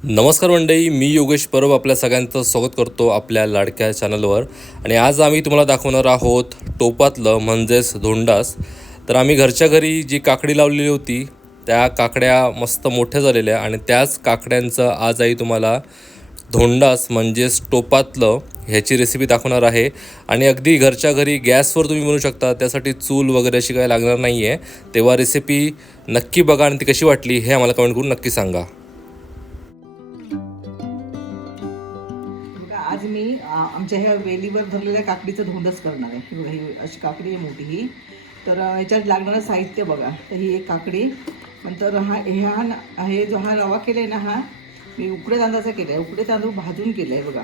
नमस्कार मंडळी मी योगेश परब आपल्या सगळ्यांचं स्वागत करतो आपल्या लाडक्या चॅनलवर. आणि आज आम्ही तुम्हाला दाखवणार आहोत टोपातलं म्हणजेच धोंडास. तर आम्ही घरच्या घरी जी काकडी लावलेली होती त्या काकड्या मस्त मोठ्या झालेल्या आणि त्याच काकड्यांचं आज आई तुम्हाला धोंडास म्हणजेच टोपातलं ह्याची रेसिपी दाखवणार आहे. आणि अगदी घरच्या घरी गॅसवर तुम्ही बनवू शकता त्यासाठी चूल वगैरे अशी काही लागणार नाही आहे तेव्हा रेसिपी नक्की बघा आणि ती कशी वाटली हे आम्हाला कमेंट करून नक्की सांगा. आमच्या ह्या वेलीवर धरलेल्या काकडीचं धोंडच करणार आहे. ही बघा ही अशी काकडी आहे मोठी ही. तर ह्याच्यात लागणारं साहित्य बघा. तर ही एक काकडी. नंतर हा ह्या हे जो हा रवा केला आहे ना हा मी उकडे तांदळाचा केला आहे उकडे तांदूळ भाजून केलं आहे बघा.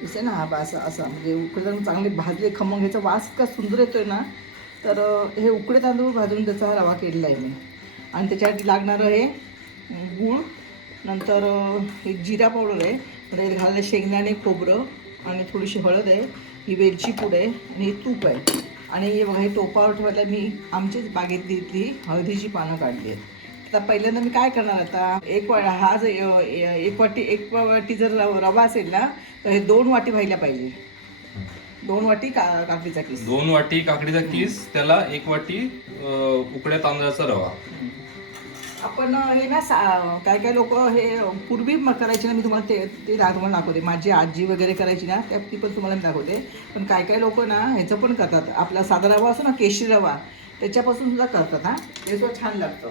दिसते ना हा असा असं. म्हणजे उकडे तांदूळ चांगले भाजले खमंग ह्याचा वास का सुंदर येतोय ना. तर हे उकडे तांदूळ भाजून त्याचा हा रवा केलेला आहे मी. आणि त्याच्यासाठी लागणारं हे गूळ. नंतर हे जिरा पावडर आहे. त्याच्यात घालणं शेंगदाणे खोबरं. आणि थोडीशी हळद आहे ही वेलची पूड आहे आणि हे तूप आहे. आणि हे बघा हे टोपावर ठेवायला मी आमचीच बागेतली हळदीची पानं काढली आहेत. आता पहिल्यांदा मी काय करणार आता? एक वा हा जर एक वाटी एक वाटी जर रव- असेल ना तर हे दोन वाटी व्हायला पाहिजे. दोन वाटी का काकडीचा किस. दोन वाटी काकडीचा किस त्याला एक वाटी उकड्या तांदळाचा रवा. आपण हे ना सा काय काय लोक हे पूर्वी मग करायचे ना मी तुम्हाला ते ते दा- तुम्हाला दाखवते. माझी आजी वगैरे करायची ना त्या ती पण तुम्हाला मी दाखवते. पण काय काय लोक ना ह्याचं पण करतात. आपला साधा रवा असतो ना केशरी रवा त्याच्यापासून सुद्धा करतात हां. ते सुद्धा छान लागतं.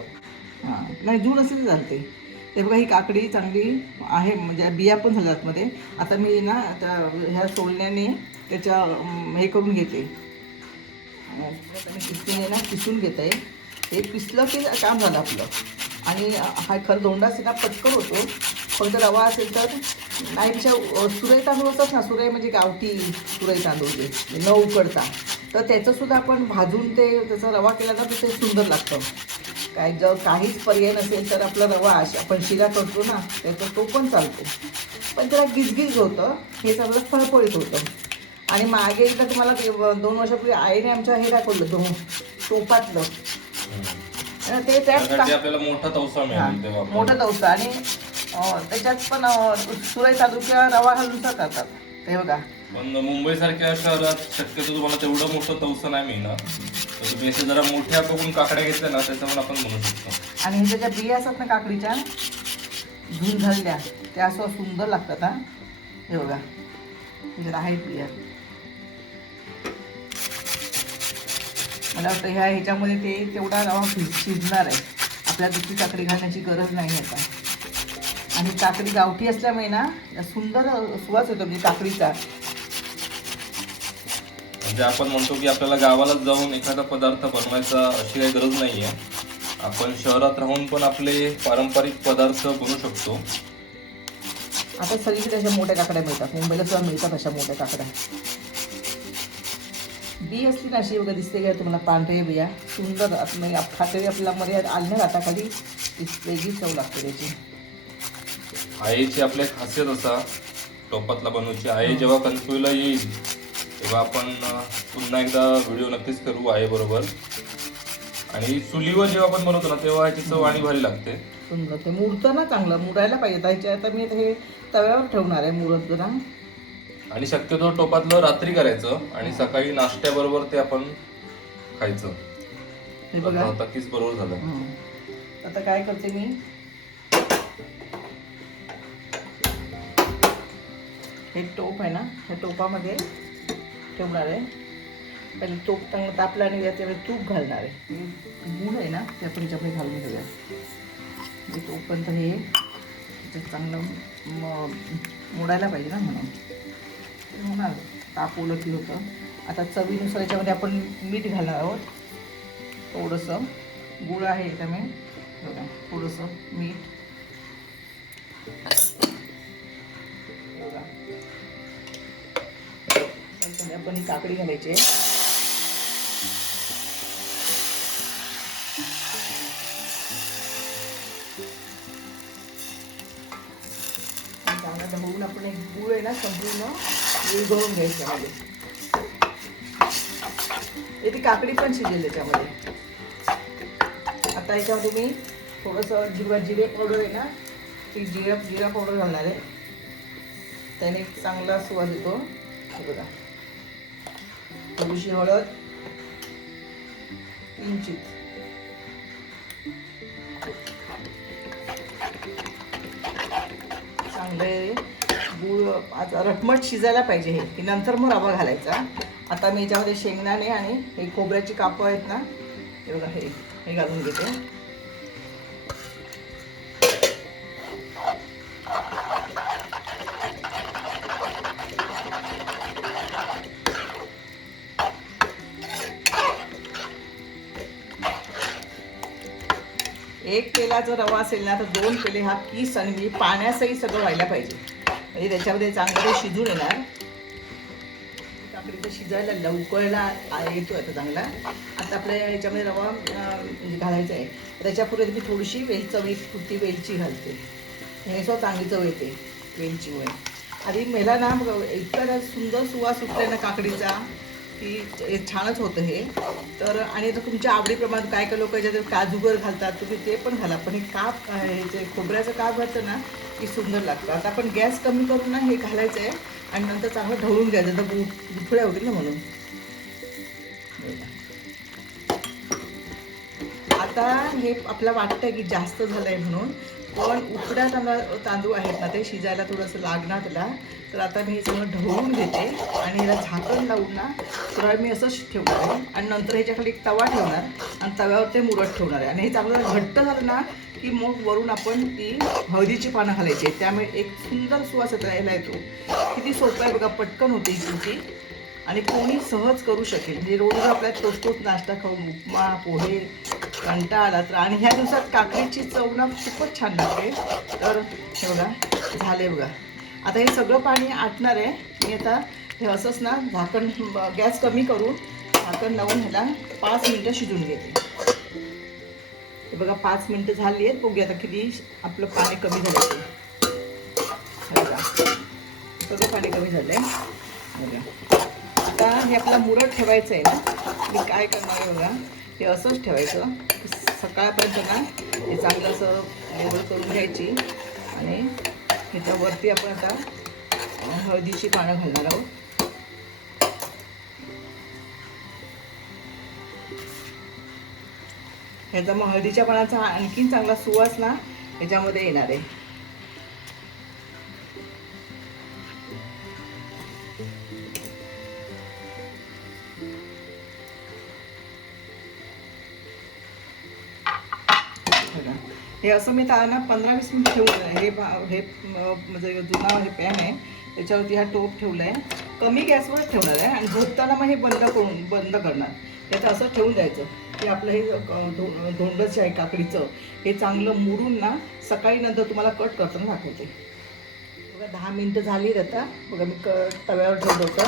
हां. नाही जून असेल तर चालते. ते बघा ही काकडी चांगली आहे म्हणजे बिया पण झाल्यात मध्ये. आता मी ना त्या ह्या सोलण्याने त्याच्या हे करून घेते. मी किसणीने ना किसून घेत. आहे हे पिसलं की काम झालं आपलं. आणि हा खरं दोंडा सिना पटकन होतो. फक्त रवा असेल तर नाहीच्या सुरई तांदूळ असतात ना सुरई म्हणजे गावठी सुरई तांदूळ ते न उकडता. तर त्याचंसुद्धा आपण भाजून ते त्याचा रवा केला तर ते सुंदर लागतं. काय जर काहीच पर्याय नसेल तर आपला रवा आपण शिरा करतो ना त्याचा तो पण चालतो. पण त्याला गिजगिज होतं हे सगळं फळफळीत होतं. आणि मागे एकदा तुम्हाला ते दोन वर्षापूर्वी आईने आमच्या हे दाखवलं दोन टोपातलं. ते त्यात आपल्याला मोठा तवसा मिळेल मोठं तवसं. आणि त्याच्यात पण सुरई तांदूळ किंवा रवा घालून करतात. ते बघा. पण मुंबई सारख्या शहरात शक्यतो तुम्हाला तेवढं मोठं तवसा नाही मिळणार. तर तुम्ही असे जरा मोठ्या बघून काकड्या घेतल्या ना त्याच्यावर आपण बनवू शकतो. आणि ह्याच्या ज्या बिया असतात ना काकडीच्या धुवून झालेल्या त्या असं सुंदर लागतात हा. हे बघा. आहेत बिया. मला वाटतं ह्या ह्याच्यामध्ये ते तेवढा रवा शिज शिजणार आहे. आपल्या दुसरी काकडी घालण्याची गरज नाही आता. आणि काकडी गावठी असल्यामुळे ना सुंदर सुवास येतो म्हणजे काकडीचा म्हणजे आपण म्हणतो की आपल्याला गावालाच जाऊन एखादा पदार्थ बनवायचा अशी काही गरज नाहीये. आपण शहरात राहून पण आपले पारंपरिक पदार्थ बनवू शकतो. आता सगळीकडे अशा मोठ्या काकड्या मिळतात. मुंबईला सुद्धा मिळतात अशा मोठ्या काकड्या. बी असली ना अशी बघा दिसते का? तुम्हाला पांढऱ्या बिया. सुंदर म्हणजे खातेवेळी आपल्याला मध्ये आली ना हाताखाली वेगळी चव लागते त्याची. आईची आपल्या खासियत असा टोपातला बनवची. आई जेव्हा कन्फ्युला येईल तेव्हा आपण पुन्हा एकदा व्हिडिओ नक्कीच करू आई बरोबर. आणि चुलीवर जेव्हा आपण बनवतो ना तेव्हा ह्याची चव आणि भारी लागते. सुंदर. ते मुरतं ना चांगलं. मुरायला पाहिजे. त्याच्या आता मी हे तव्यावर ठेवणार आहे मुरत जरा. आणि शक्यतो टोपातलं रात्री करायचं आणि सकाळी नाश्त्याबरोबर ते आपण खायचं. हे बघा. आता किस बरोबर झालं. हं. आता काय करते मी? हे टोप आहे ना ह्या टोपामध्ये ठेवणार आहे. पहिले टोप चांगलं तापलं आणि त्याच्यामध्ये तूप घालणार आहे. गुळ आहे ना ते आपण त्याच्यामध्ये घालून घेऊया. म्हणजे तोपर्यंत हे त्याच्यात चांगलं म- मोडायला पाहिजे ना म्हणून. ते होणार. तापवलं की होतं. आता चवीनुसार याच्यामध्ये आपण मीठ घालणार आहोत. थोडंसं. गुळ आहे याच्यामध्ये. बघा थोडंसं मीठ. बघा. त्याच्यामध्ये आपण ही काकडी घालायची आहे. आपण एक गुळ आहे ना संपूर्ण विरघळून घ्यायचं म्हणजे ती काकडी पण शिजेल याच्यामध्ये आता याच्यामध्ये मी थोडंसं जिरा जिरे पावडर आहे ना ती जिरा जिरा पावडर घालणार आहे. त्याने चांगला सुवाद येतो. बघा. थोडीशी हळद किंचित चांगले रटमट शिजायला पाहिजे हे. की नंतर मग रवा घालायचा. आता मी याच्यामध्ये शेंगदाणे आणि हे खोबऱ्याची कापं आहेत ना हे बघा हे हे घालून घेते. एक पेला जर रवा असेल ना तर दोन पेले हा किस आणि मी पाण्यासही सगळं व्हायला पाहिजे. म्हणजे त्याच्यामध्ये चांगलं ते शिजून येणार. काकडीचं शिजायला लवकरला येतो आता चांगला. आता आपल्या याच्यामध्ये रवा म्हणजे घालायचा आहे. त्याच्यापुढे मी थोडीशी वेल चवी पुरती वेलची घालते. हे सुद्धा चांगली चव येते वेलचीमुळे. आधी मेला ना इतका सुंदर सुवास सुटते ना काकडीचा. की हे छानच होतं हे. तर आणि आता तुमच्या आवडीप्रमाणे काय काय लोक याच्यात काजूगर घालतात तुम्ही ते पण घाला. पण हे काप हे जे खोबऱ्याचं काप घालतं ना की सुंदर लागतं. आता आपण गॅस कमी करून ना हे घालायचं आहे आणि नंतर चांगलं ढवळून घ्यायचं. तर गु होतील ना म्हणून. आता हे आपल्याला वाटतंय की जास्त झालंय म्हणून. पण उकड्या तांदूळ तांदूळ आहेत ना ते शिजायला थोडंसं लागणार त्याला. तर आता मी हे सगळं ढवळून घेते आणि याला झाकण लावून ना थोडा मी असंच ठेवणार आहे. आणि नंतर ह्याच्याखाली एक तवा ठेवणार आणि तव्यावर ते मुरत ठेवणार आहे. आणि हे चांगलं घट्ट झालं ना की मग वरून आपण ती हळदीची पानं घालायची. त्यामुळे एक सुंदर सुवास यायला येतो. किती सोपं आहे बघा पटकन होते ही आणि कोणी सहज करू शकेल. म्हणजे रोज आपल्या आपल्याला तोच तोच नाश्ता खाऊन उपमा पोहे कंटा आला तर. आणि ह्या दिवसात काकडीची चव ना खूपच छान लागते. तर हे बघा झाले बघा. आता हे सगळं पाणी आटणार आहे. मी आता हे असंच ना झाकण गॅस कमी करून झाकण लावून ह्याला पाच मिनटं शिजून घेते. हे बघा पाच मिनटं झाली आहेत. बघूया आता किती आपलं पाणी कमी झालं ते बघा. सगळं पाणी कमी झालं आहे बघा. आता हे आपला मुरत ठेवायचं आहे ना. मी काय करणार आहे बघा. हे असंच ठेवायचं. सकाळपर्यंत ना हे चांगलं असं गोळ करून घ्यायची. आणि ह्याच्यावरती आपण आता हळदीची पानं घालणार आहोत. ह्याचा मग हळदीच्या पानाचा आणखीन चांगला सुवास ना ह्याच्यामध्ये येणार आहे. हे असं मी त्यांना पंधरा वीस मिनिट ठेवलं आहे. हे भा- हे म्हणजे जुना हे पॅन आहे. त्याच्यावरती हा टोप ठेवला आहे कमी गॅसवर ठेवणार आहे आणि झोपताना मग हे बंद करून बंद करणार. त्याचं असं ठेवून द्यायचं की आपलं हे अ, धो आहे काकडीचं हे चांगलं मुरून ना सकाळी नंतर तुम्हाला कट करताना दाखवते. बघा दहा मिनटं झाली आता. बघा मी क तव्यावर ठेवलं होतं.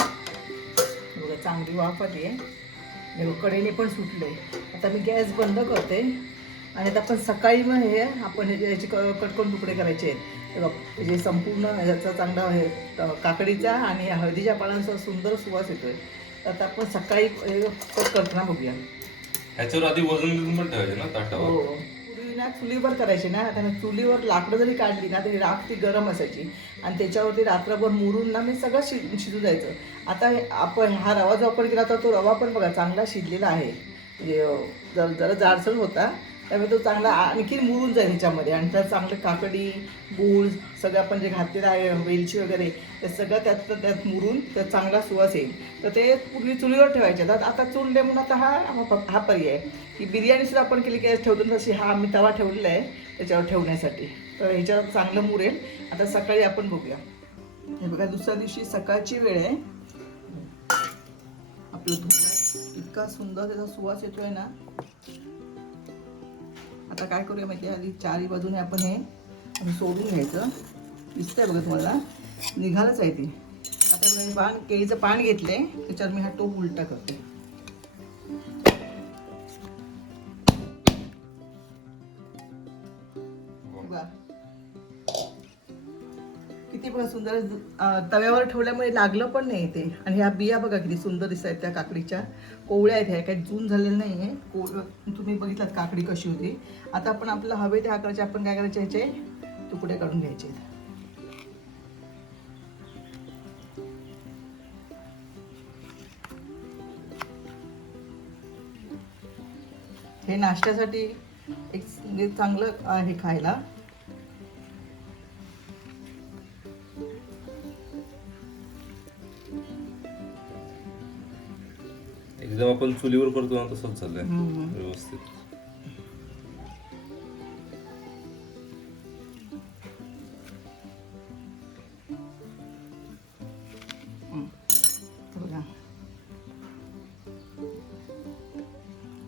बघा चांगली वाफ आली आहे. कडेने पण सुटले आता मी गॅस बंद करते. आणि आता आपण सकाळी मग हे आपण हे याचे क तुकडे करायचे आहेत. हे बघ जे संपूर्ण ह्याचा चांगला हे काकडीचा आणि हळदीच्या पानांचा सुंदर सुवास येतोय. तर आता आपण सकाळी हे कट करताना बघूया. ह्याच्यावर आधी वजन पण ठेवायचे ना हो ताटावर पूर्वी ना चुलीवर करायचे ना आता चुलीवर लाकडं जरी काढली ना तरी राख ती गरम असायची. आणि त्याच्यावरती रात्रभर मुरून ना मी सगळं शि शिजू जायचं आता हे आपण हा रवा जो आपण केला होता तो रवा पण बघा चांगला शिजलेला आहे. म्हणजे जरा जाडसर होता त्यामुळे तो चांगला आणखी मुरून जाईल ह्याच्यामध्ये. आणि त्यात चांगलं काकडी गूळ सगळं आपण जे घातलेलं आहे वेलची वगैरे ते सगळं त्यात त्यात मुरून त्यात चांगला सुवास येईल. तर ते पूर्वी चुलीवर ठेवायचे. तर आता चूल दे म्हणून आता हा हा- हा पर्याय आहे. की बिर्याणी सुद्धा आपण केली की ठेवतो तशी. हा आम्ही तवा ठेवलेला आहे त्याच्यावर ठेवण्यासाठी. तर ह्याच्यावर चांगलं मुरेल आता सकाळी आपण बघूया. हे बघा दुसऱ्या दिवशी सकाळची वेळ आहे. आपलं धुणं इतका सुंदर त्याचा सुवास येतोय ना. आता काय करूया माहिती आहे? आधी चारी बाजूने आपण हे सोडून घ्यायचं. दिसतंय बघा तुम्हाला. निघालंच आहे ती. आता मी पान केळीचं पान घेतलं आहे त्याच्यावर मी हा टोप उलटा करते. पण सुंदर तव्यावर ठेवल्यामुळे लागलं पण नाही ते. आणि ह्या बिया बघा किती सुंदर दिसत आहेत त्या काकडीच्या. कोवळ्या आहेत ह्या काही जून झालेलं नाही आहे. कोवळ तुम्ही बघितलात काकडी कशी होती. आता आपण आपलं हवे त्या आकाराचे आपण काय करायचे ह्याचे? तुकडे काढून घ्यायचे हे नाश्त्यासाठी एक चांगलं आहे खायला. एकदम आपण चुलीवर करतो ना तसंच झालंय हम्म. व्यवस्थित.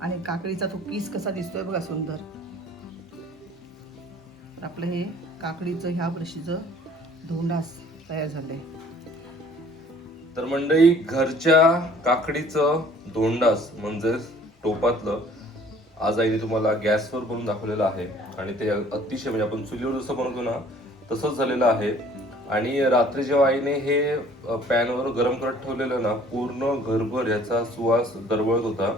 आणि काकडीचा तो पीस कसा दिसतोय बघा सुंदर. तर आपलं हे काकडीचं ह्या वर्षीचं धोंडास तयार झालंय. तर मंडळी घरच्या काकडीचं धोंडास म्हणजेच टोपातलं आज आईने तुम्हाला गॅसवर बनवून दाखवलेलं आहे. आणि ते अतिशय म्हणजे आपण चुलीवर जसं बनवतो ना तसंच झालेलं आहे. आणि रात्री जेव्हा आईने हे पॅनवर गरम करत ठेवलेलं ना पूर्ण घरभर याचा सुवास दरवळत होता.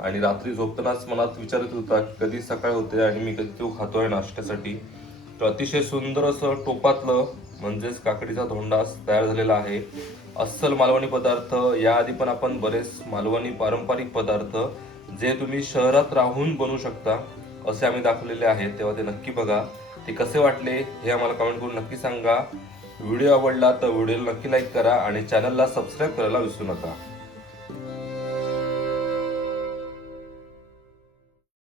आणि रात्री झोपतानाच मनात विचार येत होता की कधी सकाळ होते आणि मी कधी तो खातोय नाश्त्यासाठी. तर अतिशय सुंदर असं टोपातलं म्हणजेच काकडीचा धोंडास तयार झालेला आहे. अस्सल मालवणी पदार्थ याआधी पण आपण बरेच मालवणी पारंपरिक पदार्थ जे तुम्ही शहरात राहून बनवू शकता असे आम्ही दाखवलेले आहेत. तेव्हा ते नक्की बघा. ते कसे वाटले हे आम्हाला कमेंट करून नक्की सांगा. व्हिडिओ आवडला तर व्हिडिओला नक्की लाईक करा आणि चॅनलला सबस्क्राईब करायला विसरू नका.